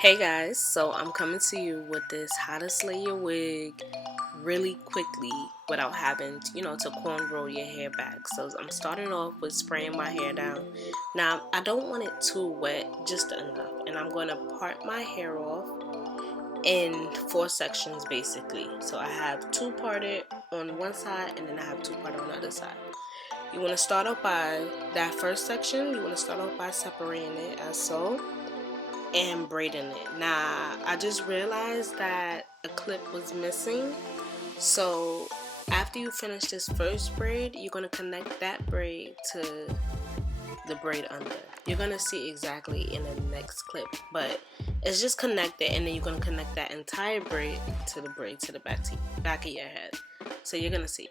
Hey guys, so I'm coming to you with this how to slay your wig really quickly without having to cornrow your hair back. So I'm starting off with spraying my hair down. Now I don't want it too wet, just enough, and I'm going to part my hair off in 4 sections basically. So I have 2 parted on one side and then I have 2 parted on the other side. You want to start off by that first section, you want to start off by separating it as so and braiding it. Now I just realized that a clip was missing, so after you finish this first braid, you're going to connect that braid to the braid under. You're going to see exactly in the next clip, but it's just connected, and then you're going to connect that entire braid to the back of your head. So you're going to see.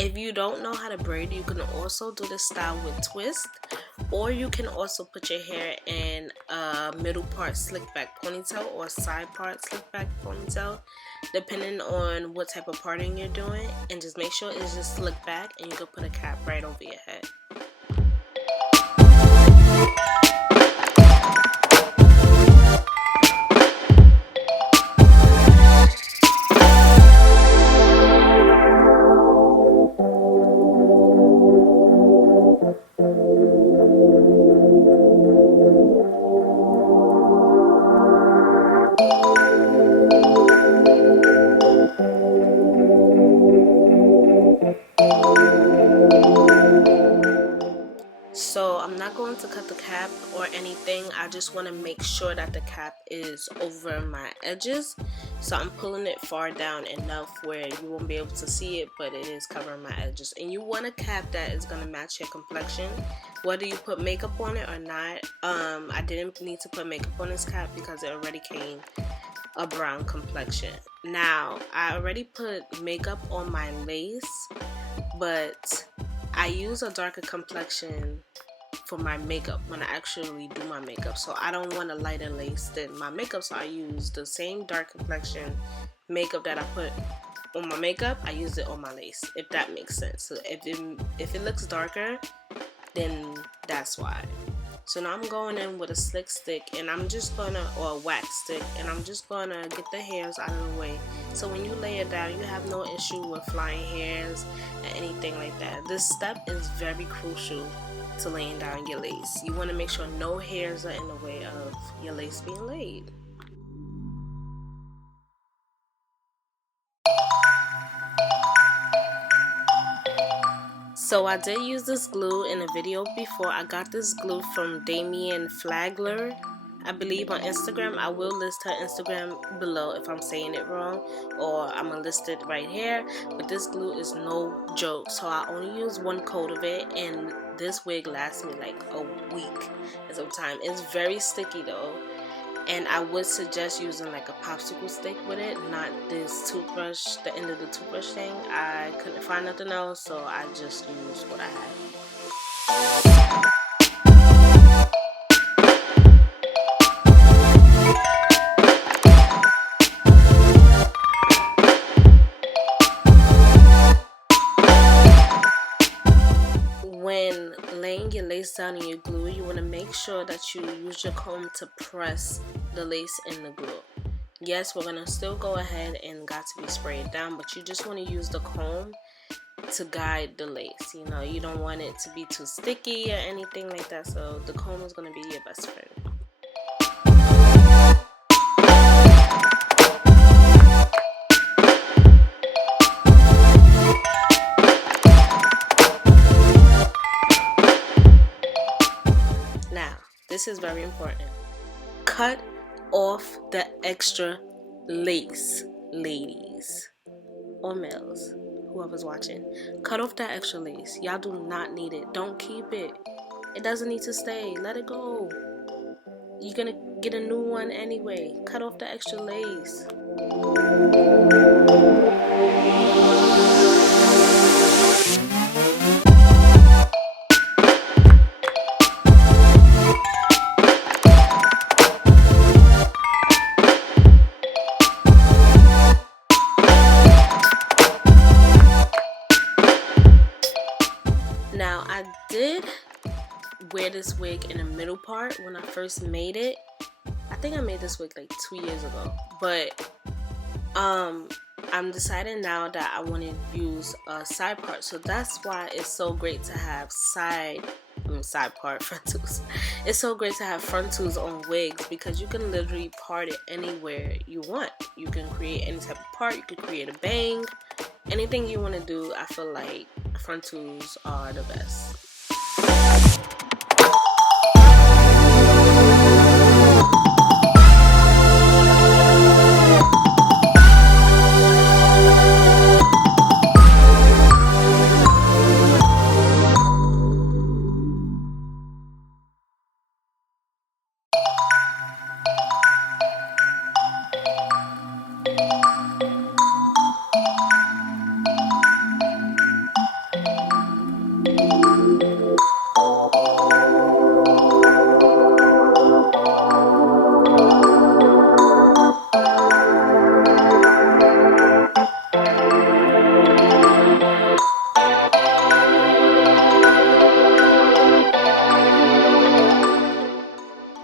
If you don't know how to braid, you can also do this style with twist, or you can also put your hair in a middle part slick back ponytail or side part slick back ponytail, depending on what type of parting you're doing, and just make sure it's just slick back, and you can put a cap right over your head. So I'm not going to cut the cap or anything. I just want to make sure that the cap is over my edges. So I'm pulling it far down enough where you won't be able to see it, but it is covering my edges. And you want a cap that is going to match your complexion, whether you put makeup on it or not. I didn't need to put makeup on this cap because it already came a brown complexion. Now I already put makeup on my lace, but I use a darker complexion for my makeup when I actually do my makeup, so I don't want a lighter lace than my makeup, so I use the same dark complexion makeup that I put on my makeup. I use it on my lace, if that makes sense. So if it looks darker, then that's why. So now I'm going in with a slick stick, and I'm just gonna, or a wax stick, and I'm just gonna get the hairs out of the way. So when you lay it down, you have no issue with flying hairs and anything like that. This step is very crucial to laying down your lace. You want to make sure no hairs are in the way of your lace being laid. So I did use this glue in a video before. I got this glue from Damien Flagler, I believe, on Instagram. I will list her Instagram below if I'm saying it wrong, or I'm gonna list it right here. But this glue is no joke, so I only use 1 coat of it, and this wig lasts me like a week at some time. It's very sticky though, and I would suggest using like a popsicle stick with it, not this toothbrush, the end of the toothbrush thing. I couldn't find nothing else, so I just used what I had. When laying your lace down in your glue, you want to make sure that you use your comb to press the lace in the glue. Yes, we're going to still go ahead and got to be sprayed down, but you just want to use the comb to guide the lace. You know, you don't want it to be too sticky or anything like that, so the comb is going to be your best friend. This is very important. Cut off the extra lace, ladies or males, whoever's watching. Cut off that extra lace. Y'all do not need it. Don't keep it. It doesn't need to stay. Let it go. You're gonna get a new one anyway. Cut off the extra lace. Now I did wear this wig in the middle part when I first made it. I think I made this wig like 2 years ago, but I'm deciding now that I want to use a side part, so that's why it's so great to have side part frontals. It's so great to have frontals on wigs because you can literally part it anywhere you want. You can create any type of part, you can create a bang, anything you want to do. I feel like frontals are the best.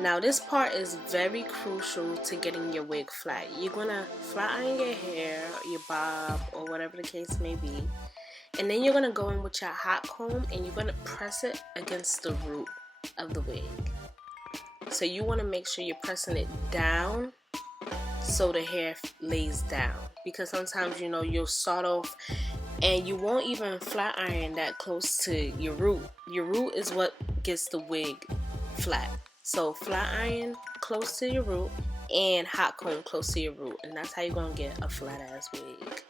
Now this part is very crucial to getting your wig flat. You're gonna flat iron your hair, your bob, or whatever the case may be, and then you're gonna go in with your hot comb and you're gonna press it against the root of the wig. So you want to make sure you're pressing it down so the hair lays down, because sometimes, you know, you'll start off and you won't even flat iron that close to your root. Your root is what gets the wig flat. So flat iron close to your root and hot comb close to your root, and that's how you're gonna get a flat ass wig.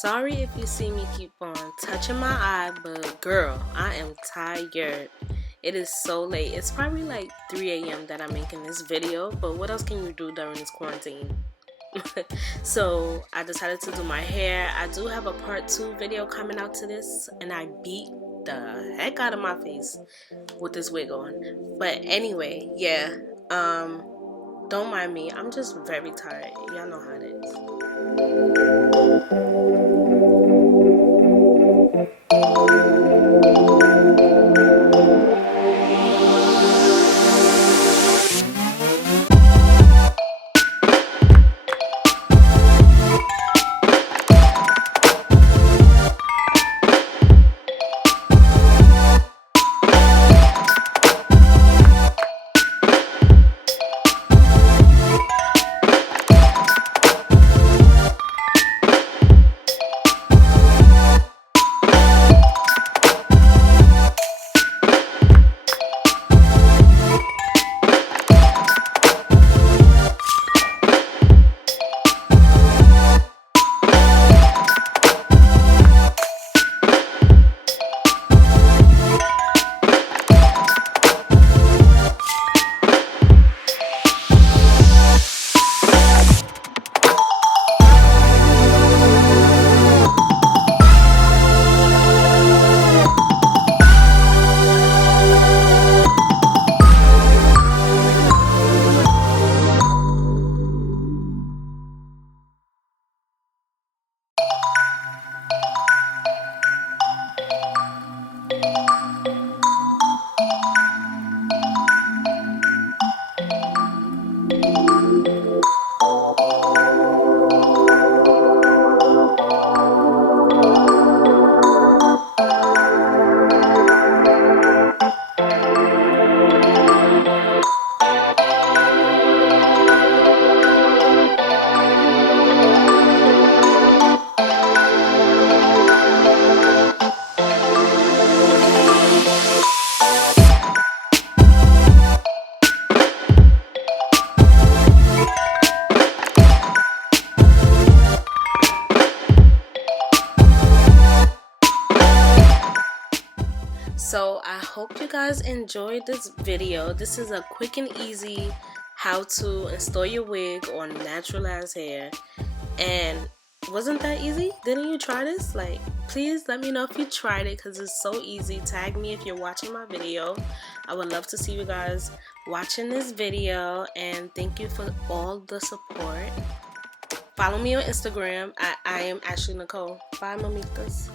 Sorry if you see me keep on touching my eye, but girl, I am tired. It is so late. It's probably like 3 a.m. that I'm making this video, but what else can you do during this quarantine? So I decided to do my hair. I do have a part 2 video coming out to this, and I beat the heck out of my face with this wig on. But anyway, yeah, don't mind me. I'm just very tired. Y'all know how it is. So I hope you guys enjoyed this video. This is a quick and easy how to install your wig on natural ass hair. And wasn't that easy? Didn't you try this? Like, please let me know if you tried it, because it's so easy. Tag me if you're watching my video. I would love to see you guys watching this video, and thank you for all the support. Follow me on Instagram. I am Ashley Nicole. Bye, mamitas.